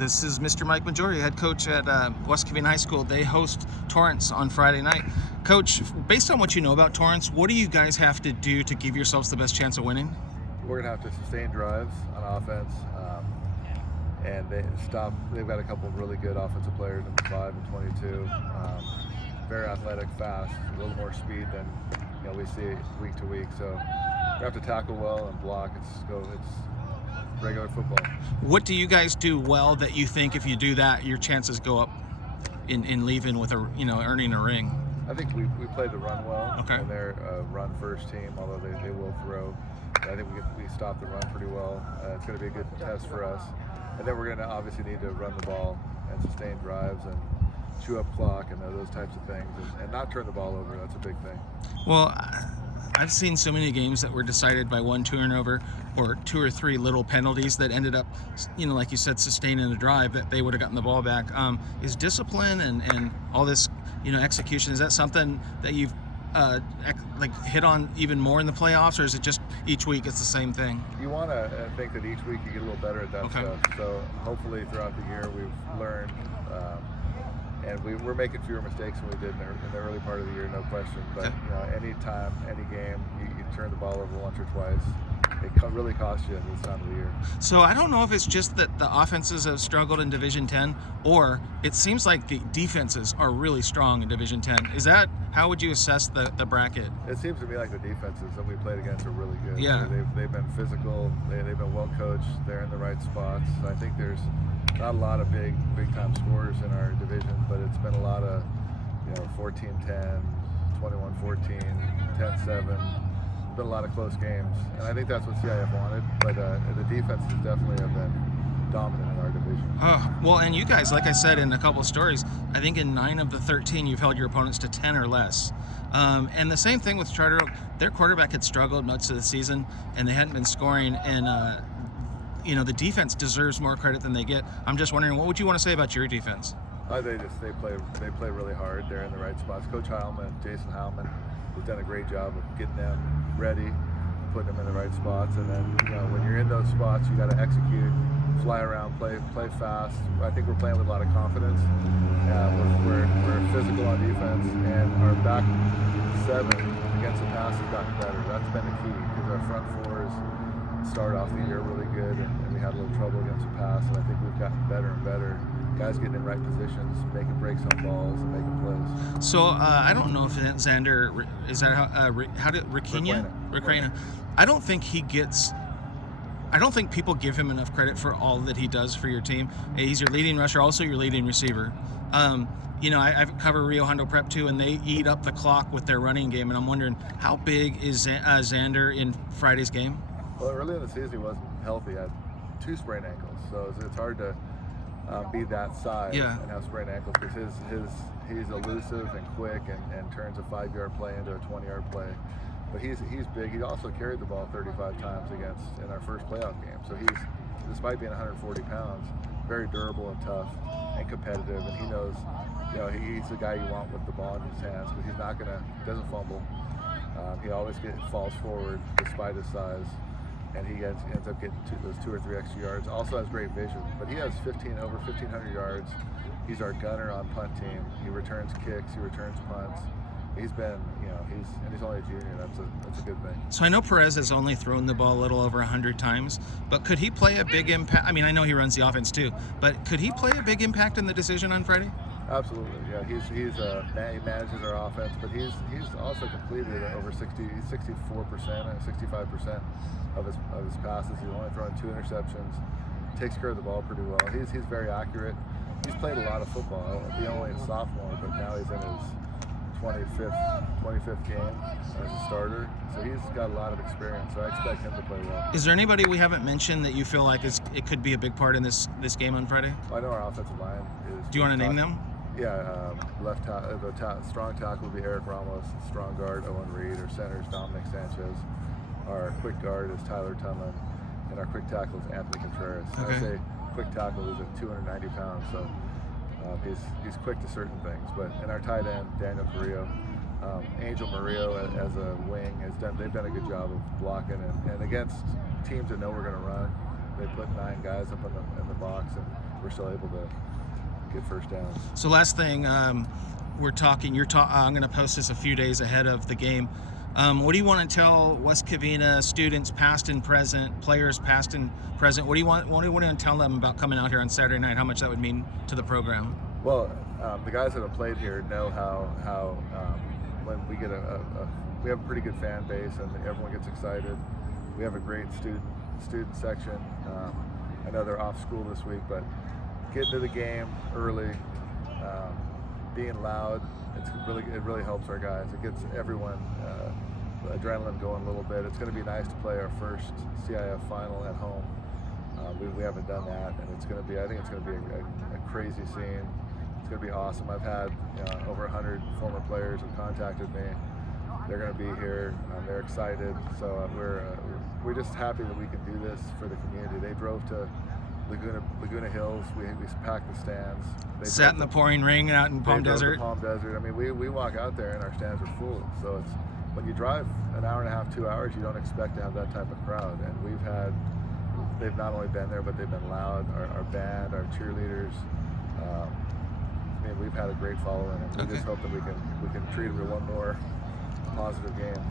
This is Mr. Mike Maggiore, head coach at West Covina High School. They host Torrance on Friday night. Coach, based on what you know about Torrance, what do you guys have to do to give yourselves the best chance of winning? We're going to have to sustain drives on offense, and they've got a couple of really good offensive players, number 5 and 22. Very athletic, fast, a little more speed than we see week to week. So we have to tackle well and block. It's regular football. What do you guys do well that you think if you do that, your chances go up in leaving with earning a ring? I think we play the run well. Okay. And they're a run first team, although they will throw. I think we stop the run pretty well. It's going to be a good test for us. And then we're going to obviously need to run the ball and sustain drives and chew up clock and those types of things, and not turn the ball over. That's a big thing. Well, I've seen so many games that were decided by 1 turnover or 2 or 3 little penalties that ended up, like you said, sustaining a drive that they would have gotten the ball back. Is discipline and all this, execution, is that something that you've hit on even more in the playoffs, or is it just each week it's the same thing? You want to think that each week you get a little better at that Okay. stuff. So hopefully throughout the year we've learned, and we're making fewer mistakes than we did in the early part of the year, no question. But any time, any game, you turn the ball over once or twice, it really costs you at this time of the year. So I don't know if it's just that the offenses have struggled in Division 10, or it seems like the defenses are really strong in Division 10. Is that, how would you assess the bracket? It seems to me like the defenses that we played against are really good. Yeah. They've been physical. They've been well coached. They're in the right spots. I think there's not a lot of big time scorers in our division, but it's been a lot of 14-10, 21-14, 10-7. Been a lot of close games, and I think that's what CIF wanted. But the defenses definitely have been dominant in our division. Well, and you guys, like I said in a couple of stories, I think in 9 of the 13 you've held your opponents to 10 or less. And the same thing with Charter Oak. Their quarterback had struggled much of the season, and they hadn't been scoring. And the defense deserves more credit than they get. I'm just wondering, what would you want to say about your defense? They play really hard. They're in the right spots. Coach Jason Heilman, has done a great job of getting them ready, putting them in the right spots. And then when you're in those spots, you got to execute, fly around, play fast. I think we're playing with a lot of confidence. We're physical on defense, and our back 7 against the pass has gotten better. That's been the key, because our front 4s started off the year really good, and we had a little trouble against the pass. And I think we've gotten better and better. Guys getting in right positions, making breaks on balls, and making plays. So I don't know if Xander, is that how did Requena? I don't think people give him enough credit for all that he does for your team. He's your leading rusher, also your leading receiver. I've covered Rio Hondo Prep too, and they eat up the clock with their running game. And I'm wondering, how big is Xander in Friday's game? Well, early in the season he wasn't healthy. He had 2 sprained ankles, so it's hard to be that size and have sprained ankles, because he's elusive and quick and turns a 5-yard play into a 20-yard play. But he's big. He also carried the ball 35 times in our first playoff game. So he's, despite being 140 pounds, very durable and tough and competitive. And he knows, he's the guy you want with the ball in his hands, but he doesn't fumble. He always falls forward despite his size. And he ends up getting those 2 or 3 extra yards. Also has great vision, but he has over 1,500 yards. He's our gunner on punt team. He returns kicks, he returns punts. He's been, he's only a junior. That's a good thing. So I know Perez has only thrown the ball a little over 100 times, but could he play a big impact? I mean, I know he runs the offense too, but could he play a big impact in the decision on Friday? Absolutely, yeah. He manages our offense, but he's also completed over 64%, 65% of his passes. He's only thrown 2 interceptions. Takes care of the ball pretty well. He's very accurate. He's played a lot of football. He's only a sophomore, but now he's in his 25th game as a starter. So he's got a lot of experience. So I expect him to play well. Is there anybody we haven't mentioned that you feel like it could be a big part in this game on Friday? Well, I know our offensive line is. Do you want to name them? Yeah, strong tackle would be Eric Ramos. Strong guard Owen Reed. Our center is Dominic Sanchez. Our quick guard is Tyler Tunlin, and our quick tackle is Anthony Contreras. Okay. I say quick tackle is at 290 pounds, so he's quick to certain things. And our tight end Daniel Carrillo, Angel Murillo as a wing they've done a good job of blocking, and against teams that know we're going to run, they put 9 guys up in the box, and we're still able to get first downs. So last thing, we're talking. I'm going to post this a few days ahead of the game. What do you want to tell West Covina students, past and present, players, past and present? What do you want to tell them about coming out here on Saturday night? How much that would mean to the program? Well, the guys that have played here know how when we get we have a pretty good fan base and everyone gets excited. We have a great student section. I know they're off school this week, but getting to the game early, being loud, it really helps our guys. It gets everyone adrenaline going a little bit. It's going to be nice to play our first CIF final at home. We haven't done that, and I think it's going to be a crazy scene. It's going to be awesome. I've had over 100 former players have contacted me. They're going to be here. They're excited. So we're just happy that we can do this for the community. They drove to Laguna Hills. We packed the stands. They sat in the pouring rain out in Palm Desert. Palm Desert. I mean, we walk out there and our stands are full. So it's when you drive an hour and a half, 2 hours, you don't expect to have that type of crowd. And they've not only been there, but they've been loud. Our band, our cheerleaders. I mean, we've had a great following, and we just hope that we can treat them to one more positive game.